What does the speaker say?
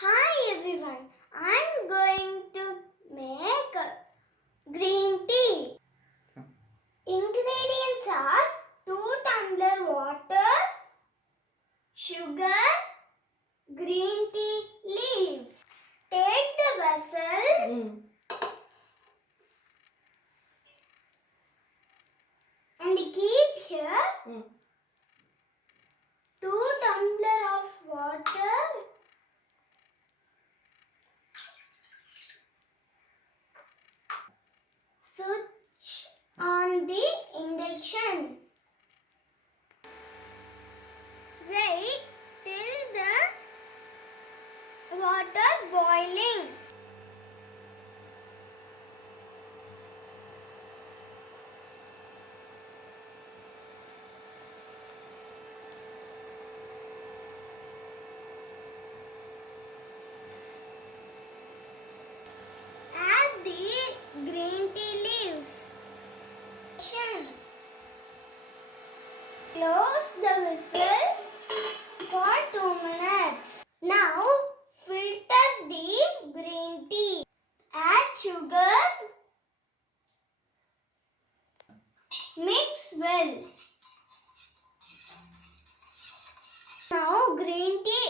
Hi everyone, I'm going to make green tea. Ingredients are 2 tumbler water, sugar, green tea leaves. Take the vessel and keep here 2 tumbler of water. Switch on the induction. Wait till the water boiling. Add the green tea leaves. Close the whistle for 2 minutes. Now filter the green tea. Add sugar. Mix well. Now green tea